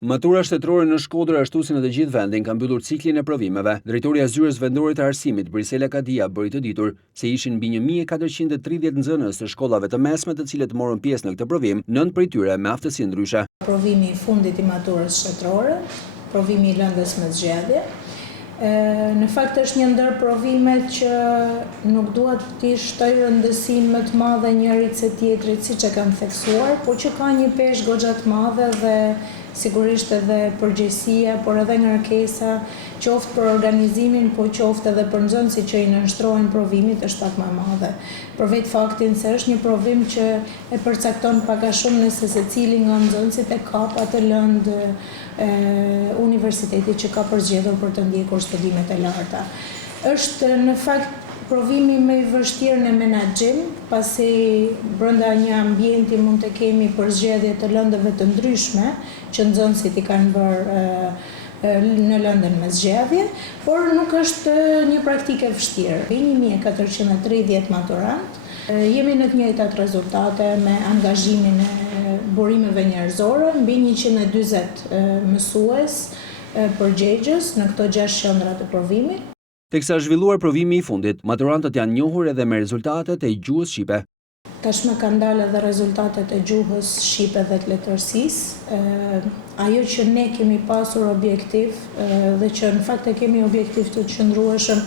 Matura shtetërore në Shkodër ashtu si në të gjithë vendin ka mbyllur ciklin e provimeve. Drejtoria e Zyrës Vendore të Arsimit, Brisela Kadia, bëri të ditur se ishin mbi 1430 nxënës të shkollave të mesme të cilët morën pjesë në këtë provim, 9 prej tyre me aftësi ndryshe. Provimi i fundit i maturës shtetërore, provimi i lëndës me zgjedhje. Në fakt është një ndër provimet që nuk duhet t'i shtoj rëndësinë më të madhe njërit se tjetrit siç e kam theksuar, po që ka një peshë goxha të madhe dhe sigurisht edhe përgjegjësia, por edhe ngarkesa, qoftë për organizimin, po qoftë edhe për nxënësit që i nënshtrohen provimit është pak më e madhe. Për vetë faktin se është një provim që e përcakton pak a shumë nëse secili nga nxënësit e ka pa të lëndë universitetit që ka përzgjedhur për të ndjekur studimet e larta. Është në fakt provimi më i vështirë në menaxhim, pasi brenda një ambienti mund të kemi përzgjedhje të lëndëve të ndryshme që nxënësit i kanë bërë në lëndën me zgjedhje, por nuk është një praktikë e vështirë. 1430 maturant, jemi në të njëjtat rezultate me angazhimin e burimeve njerëzore, mbi 140 mësues përgjegjës në këto 6 qendra të provimit. Teksa zhvilluar provimi i fundit, maturantët janë njohur edhe me rezultatet e gjuhës shqipe. Tashmë kanë dalë edhe rezultatet e gjuhës shqipe dhe të letërsisë. Ajo që ne kemi pasur objektiv dhe që në fakt e kemi objektiv të qëndrueshëm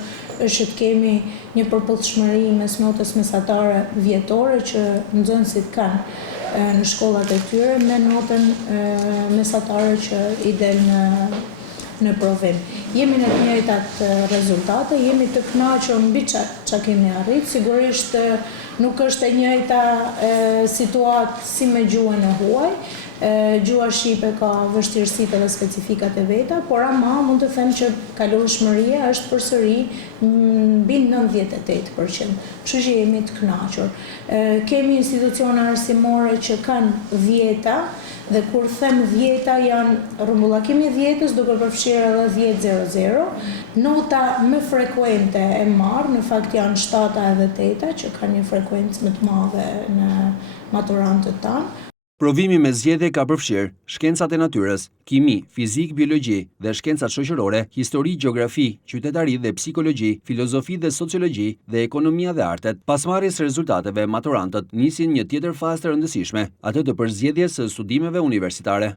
është të kemi një përputhshmëri mes notës mesatare vjetore që nxënësit kanë në shkollat e tyre me notën mesatare që i del në provim. Jemi në të njëjtat rezultate, jemi të kënaqur mbi çka kemi arritur. Sigurisht nuk është e njëjta situatë si me gjuhën e huaj. Gjuha shqipe ka vështirësitë dhe specifikat e veta, por ama mund të them që kalueshmëria është përsëri mbi 98%. Kështu që jemi të kënaqur. Kemi institucione arsimore që kanë 10, dhe kur them 10 janë rrumbullakimi 10-s duke përfshirë edhe 10-00. Nota më frekuente e marr, në fakt janë 7 edhe 8 që kanë një frekuencë më të madhe në maturantët tanë. Provimi me zgjedhje ka përfshirë shkencat e natyrës, kimi, fizik, biologji dhe shkencat shoqërore, histori, gjeografi, qytetari dhe psikologji, filozofi dhe sociologji dhe ekonomia dhe artet. Pas marrjes së rezultateve, maturantët nisin një tjetër fazë të rëndësishme, atë të përzgjedhjes së studimeve universitare.